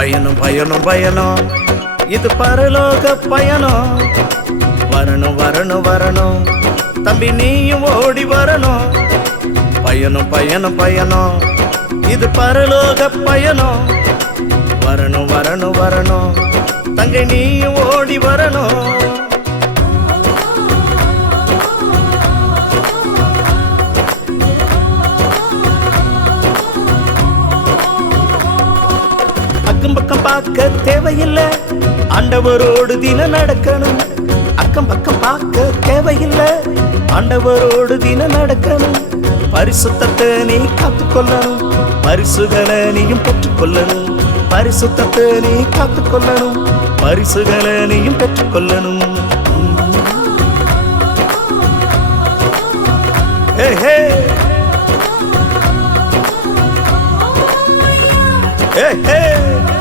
பயணம் பயணம் பயணம். இது பரலோக பயணம். வரணும் வரணும் வரணும். தம்பி நீயும் ஓடி வரணும். பயணம் பயணம் பயணம். இது பரலோக பயணம். வரணும் வரணும் வரணும். தங்கை நீயும் ஓடி வரணும். அக்கம் பக்கம் பார்க்க தேவையில்லை. ஆண்டவரோடு தினம் நடக்கணும். அக்கம் பக்கம் பார்க்க தேவையில்லை. ஆண்டவரோடு தினம் நடக்கணும். பரிசுத்தத்தை நீ காத்துக்கொள்ளணும். பரிசுகளை நீயும் பெற்றுக்கொள்ளணும். பரிசுத்தத்தை நீ காத்துக்கொள்ளணும். பரிசுகளை நீயும் பெற்றுக்கொள்ளணும். Hey, hey! hey, hey.